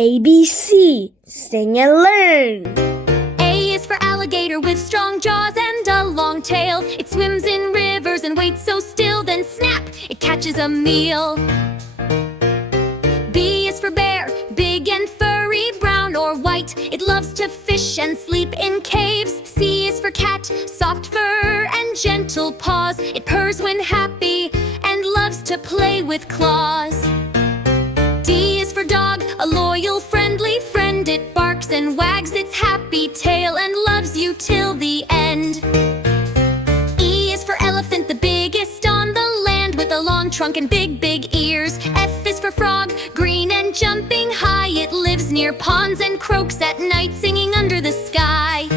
ABC, sing and learn. A is for alligator with strong jaws and a long tail. It swims in rivers and waits so still, then snap, it catches a meal. B is for bear, big and furry, brown or white. It loves to fish and sleep in caves. C is for cat, soft fur and gentle paws. It purrs when happy and loves to play with claws. D is for dog, a loyal, friendly friend. It barks and wags its happy tail and loves you till the end. E is for elephant, the biggest on the land, with a long trunk and big ears. F is for frog, green and jumping high. It lives near ponds and croaks at night, singing under the sky.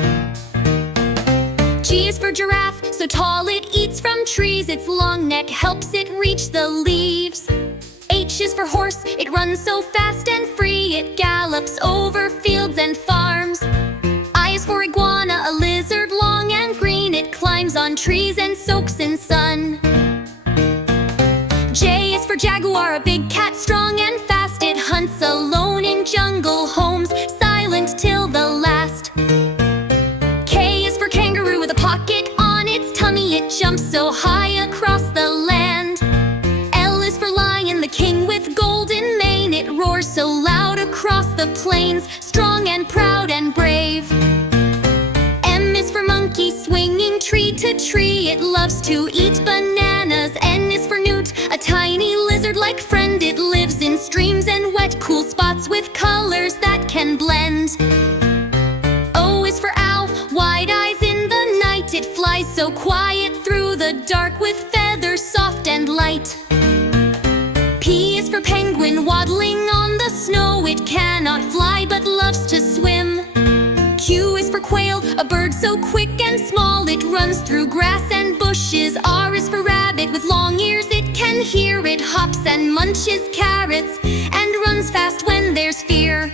G is for giraffe, so tall it eats from trees. Its long neck helps it reach the leaves. H is for horse, it runs so fast and free. It gallops over fields and farms. I is for iguana, a lizard long and green. It climbs on trees and soaks in sun. J is for jaguar, a big cat, strong and fast. It hunts alone in jungle homes, silent till the last. K is for kangaroo, with a pocket on its tummy. It jumps so high across the land. L is for lion, the king with golden mane. It roars so loud across the plains, strong and proud and brave. M is for monkey, swinging tree to tree. It loves to eat bananas. N is for newt, a tiny lizard-like friend. It lives in streams and wet, cool spots with colors that can blend. O is for owl, wide eyes in the night. It flies so quiet through the dark, with feathers soft and light. P is for penguin, waddling on the snow. It cannot fly but loves to swim. Q is for quail, a bird so quick and small. It runs through grass and bushes. R is for rabbit, with long ears it can hear. It hops and munches carrots and runs fast when there's fear.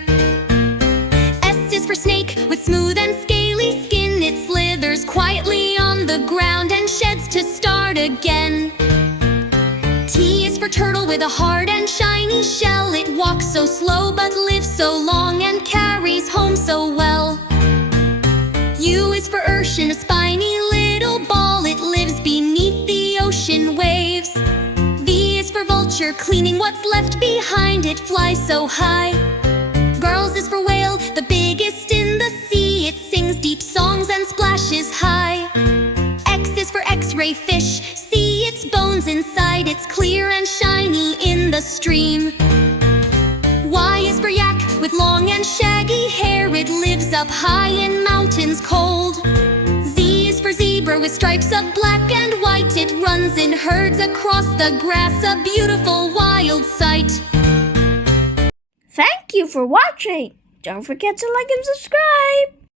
S is for snake, with smooth and scaly skin. It slithers quietly on the ground and sheds to start again. T is for turtle, with a hard and shiny shell. It walks so slow but lives so long and carries home so well. U is for urchin, a spiny little ball. It lives beneath the ocean waves. V is for vulture, cleaning what's left behind. It flies so high. Girls is for whale, the biggest in the sea. It sings deep songs and splashes high. X is for X-ray fish, see its bones inside. It's clear and shiny in the stream. Y is for yak, with long and shaggy hair. It lives up high in mountains cold. Z is for zebra, with stripes of black and white. It runs in herds across the grass, a beautiful wild sight. Thank you for watching. Don't forget to like and subscribe.